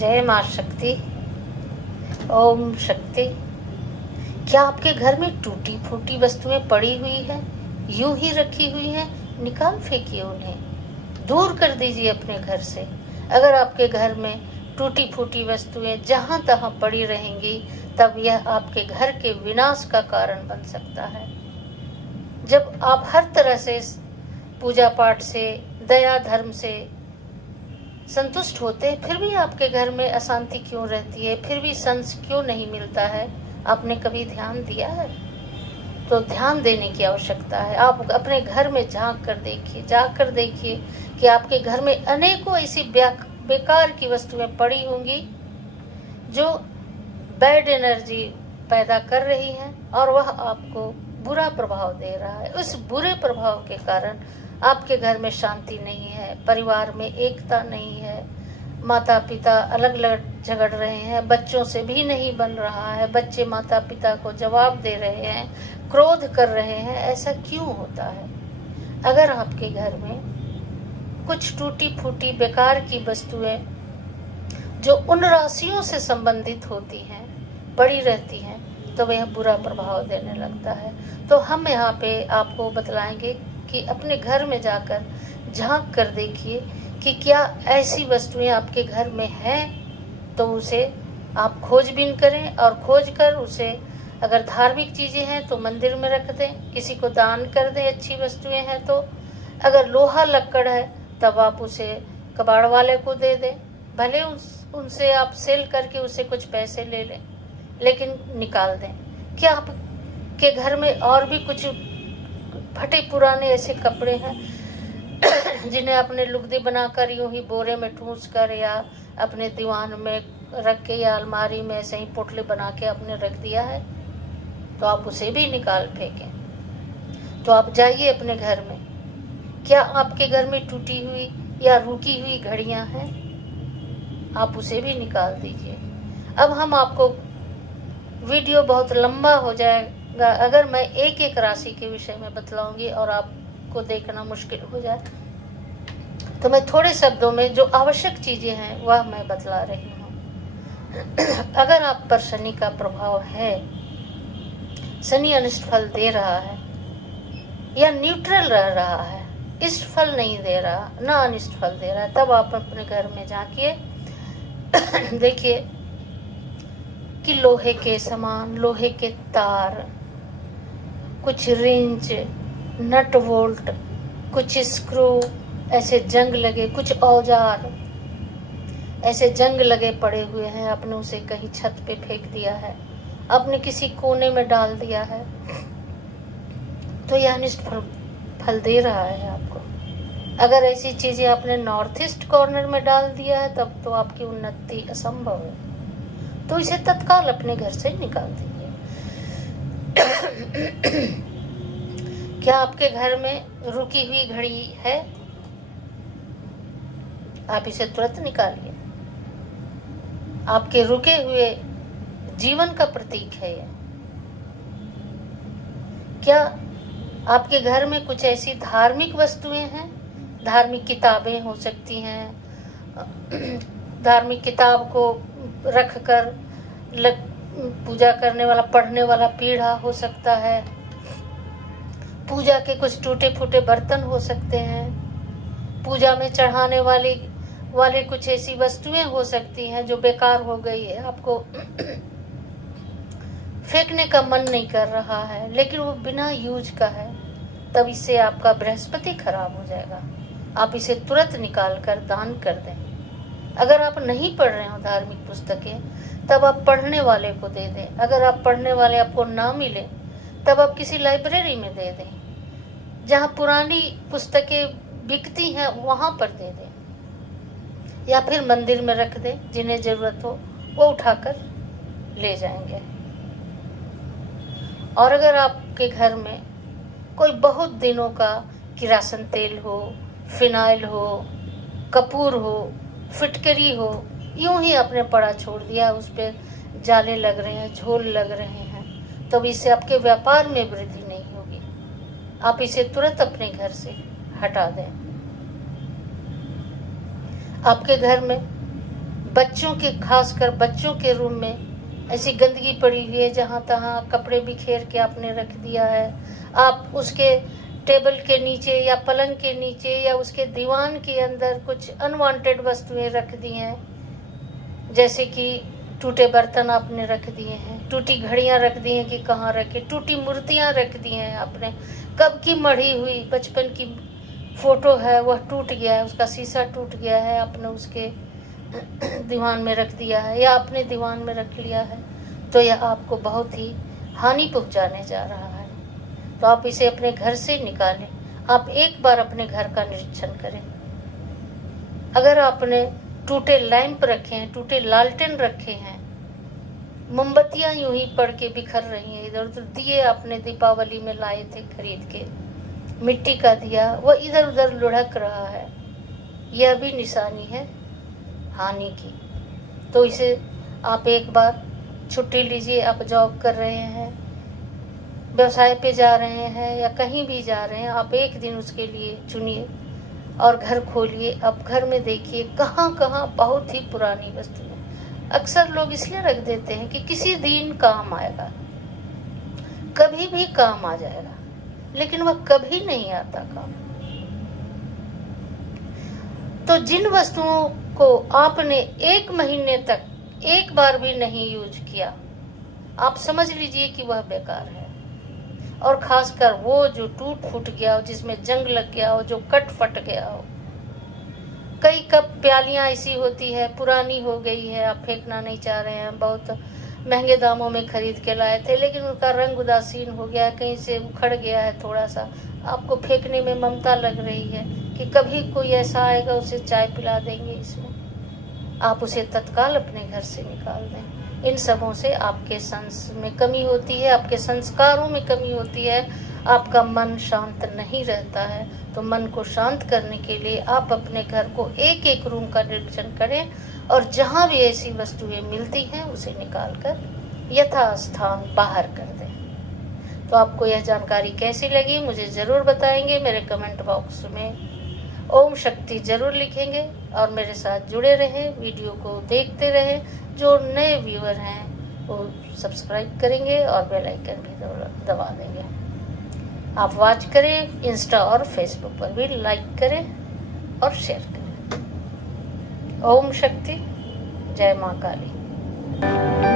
जय माँ शक्ति। ओम शक्ति। क्या आपके घर में टूटी फूटी वस्तुएं पड़ी हुई है, यूं ही रखी हुई हैं? निकाल फेंकिए उन्हें, दूर कर दीजिए अपने घर से। अगर आपके घर में टूटी फूटी वस्तुएं जहां तहां पड़ी रहेंगी, तब यह आपके घर के विनाश का कारण बन सकता है। जब आप हर तरह से पूजा पाठ से, दया धर्म से संतुष्ट होते, फिर भी आपके घर में अशांति क्यों रहती है, फिर भी संस क्यों नहीं मिलता है? आपने कभी ध्यान दिया है? तो ध्यान देने की आवश्यकता है। आप अपने घर में झांक कर देखिए कि आपके घर में अनेकों ऐसी बेकार की वस्तुएं पड़ी होंगी जो बैड एनर्जी पैदा कर रही हैं और वह आपको बुरा प्रभाव दे रहा है। उस बुरे प्रभाव के कारण आपके घर में शांति नहीं है, परिवार में एकता नहीं है, माता पिता अलग अलग झगड़ रहे हैं, बच्चों से भी नहीं बन रहा है, बच्चे माता पिता को जवाब दे रहे हैं, क्रोध कर रहे हैं। ऐसा क्यों होता है? अगर आपके घर में कुछ टूटी फूटी बेकार की वस्तुएं जो उन राशियों से संबंधित होती हैं पड़ी रहती हैं, तो वह बुरा प्रभाव देने लगता है। तो हम यहाँ पे आपको बतलाएंगे कि अपने घर में जाकर झांक कर देखिए कि क्या ऐसी वस्तुएं आपके घर में हैं, तो उसे आप खोजबीन करें और खोज कर उसे, अगर धार्मिक चीजें हैं तो मंदिर में रख दें, किसी को दान कर दें, अच्छी वस्तुएं हैं तो। अगर लोहा लक्कड़ है तब आप उसे कबाड़ वाले को दे दें, भले उनसे आप सेल करके उसे कुछ पैसे ले लें, लेकिन निकाल दें। क्या आपके घर में और भी कुछ फटे पुराने ऐसे कपड़े हैं जिन्हें आपने लुगदी बनाकर यूं ही बोरे में ठूंस कर या अपने दीवान में रख के या अलमारी में ऐसे ही पोटली बना के आपने रख दिया है? तो आप उसे भी निकाल फेंकें। तो आप जाइए अपने घर में, क्या आपके घर में टूटी हुई या रुकी हुई घड़ियां हैं? आप उसे भी निकाल दीजिए। अब हम आपको, वीडियो बहुत लंबा हो जाएगा अगर मैं एक एक राशि के विषय में बतलाऊंगी और आपको देखना मुश्किल हो जाए, तो मैं थोड़े शब्दों में जो आवश्यक चीजें हैं वह मैं बतला रही हूँ। अगर आप पर शनि का प्रभाव है, शनि अनिष्ट फल दे रहा है या न्यूट्रल रह रहा है, इष्ट फल नहीं दे रहा, ना अनिष्ट फल दे रहा है, तब आप अपने घर में झांकिए, देखिए कि लोहे के समान, लोहे के तार, कुछ रिंच, नट बोल्ट, कुछ स्क्रू ऐसे जंग लगे, कुछ औजार ऐसे जंग लगे पड़े हुए हैं। आपने उसे कहीं छत पे फेंक दिया है, आपने किसी कोने में डाल दिया है, तो यह अनिष्ट फल दे रहा है आपको। अगर ऐसी चीजें आपने नॉर्थ ईस्ट कॉर्नर में डाल दिया है, तब तो आपकी उन्नति असंभव है। तो इसे तत्काल अपने घर से निकाल दीजिए। क्या आपके घर में रुकी हुई घड़ी है? आप इसे तुरंत निकालिए। आपके रुके हुए जीवन का प्रतीक है यह। क्या आपके घर में कुछ ऐसी धार्मिक वस्तुएं हैं? धार्मिक किताबें हो सकती हैं, धार्मिक किताब को रखकर पूजा करने वाला, पढ़ने वाला पीढ़ा हो सकता है, पूजा के कुछ टूटे फूटे बर्तन हो सकते हैं, पूजा में चढ़ाने वाले कुछ ऐसी वस्तुएं हो सकती हैं जो बेकार हो गई है, आपको फेंकने का मन नहीं कर रहा है, लेकिन वो बिना यूज का है, तब इससे आपका बृहस्पति खराब हो जाएगा। आप इसे तुरंत निकाल कर दान कर दें। अगर आप नहीं पढ़ रहे हो धार्मिक पुस्तकें, तब आप पढ़ने वाले को दे दें। अगर आप पढ़ने वाले आपको ना मिले, तब आप किसी लाइब्रेरी में दे दें, जहाँ पुरानी पुस्तकें बिकती हैं वहां पर दे दें, या फिर मंदिर में रख दें। जिन्हें जरूरत हो वो उठाकर ले जाएंगे। और अगर आपके घर में कोई बहुत दिनों का किरासन तेल हो, फिनाइल हो, कपूर हो, फिटकरी हो, यूं ही आपने पड़ा छोड़ दिया, उस पर जाले लग रहे हैं, झोल लग रहे हैं, तब इससे आपके व्यापार में वृद्धि नहीं होगी। आप इसे तुरंत अपने घर से हटा दें। आपके घर में बच्चों के, खासकर बच्चों के रूम में ऐसी गंदगी पड़ी हुई है, जहाँ तहाँ कपड़े बिखेर के आपने रख दिया है। आप उसके टेबल के नीचे या पलंग के नीचे या उसके दीवान के अंदर कुछ अनवांटेड वस्तुएं रख दी हैं, जैसे कि टूटे बर्तन आपने रख दिए हैं, टूटी घड़ियां रख दी हैं कि कहाँ रखे, टूटी मूर्तियां रख दी हैं आपने, कब की मढ़ी हुई बचपन की फोटो है वह टूट गया है, उसका शीशा टूट गया है, आपने उसके दीवान में रख दिया है या अपने दीवान में रख लिया है, तो यह आपको बहुत ही हानि पहुंचाने जा रहा है। तो आप इसे अपने घर से निकालें। आप एक बार अपने घर का निरीक्षण करें। अगर आपने टूटे लैंप रखे हैं, टूटे लालटेन रखे हैं, मोमबत्तियां यूं ही पड़ के बिखर रही हैं इधर उधर, दिए आपने दीपावली में लाए थे खरीद के, मिट्टी का दिया वह इधर उधर लुढ़क रहा है, यह भी निशानी है हानि की। तो इसे आप एक बार छुट्टी लीजिए। आप जॉब कर रहे हैं, व्यवसाय पे जा रहे हैं या कहीं भी जा रहे हैं, आप एक दिन उसके लिए चुनिए और घर खोलिए। अब घर में देखिए कहाँ कहाँ बहुत ही पुरानी वस्तु है। अक्सर लोग इसलिए रख देते हैं कि किसी दिन काम आएगा, कभी भी काम आ जाएगा, लेकिन वह कभी नहीं आता काम। तो जिन वस्तुओं को आपने 1 महीने तक एक बार भी नहीं यूज किया, आप समझ लीजिए कि वह बेकार है। और खासकर वो जो टूट फूट गया हो, जिसमें जंग लग गया हो, जो कट फट गया हो। कई कप प्यालियां ऐसी होती है, पुरानी हो गई है, आप फेंकना नहीं चाह रहे हैं, बहुत महंगे दामों में खरीद के लाए थे, लेकिन उनका रंग उदासीन हो गया है, कहीं से उखड़ गया है थोड़ा सा, आपको फेंकने में ममता लग रही है कि कभी कोई ऐसा आएगा उसे चाय पिला देंगे इसमें, आप उसे तत्काल अपने घर से निकाल दें। इन सबों से आपके संस में कमी होती है, आपके संस्कारों में कमी होती है, आपका मन शांत नहीं रहता है। तो मन को शांत करने के लिए आप अपने घर को एक एक रूम का निरीक्षण करें और जहां भी ऐसी वस्तुएं मिलती हैं उसे निकालकर यथास्थान बाहर कर दें। तो आपको यह जानकारी कैसी लगी मुझे जरूर बताएंगे, मेरे कमेंट बॉक्स में ओम शक्ति जरूर लिखेंगे और मेरे साथ जुड़े रहें, वीडियो को देखते रहें। जो नए व्यूअर हैं वो सब्सक्राइब करेंगे और बेल आइकन भी दबा देंगे। आप वॉच करें, इंस्टा और फेसबुक पर भी लाइक करें और शेयर करें। ओम शक्ति, जय माँ काली।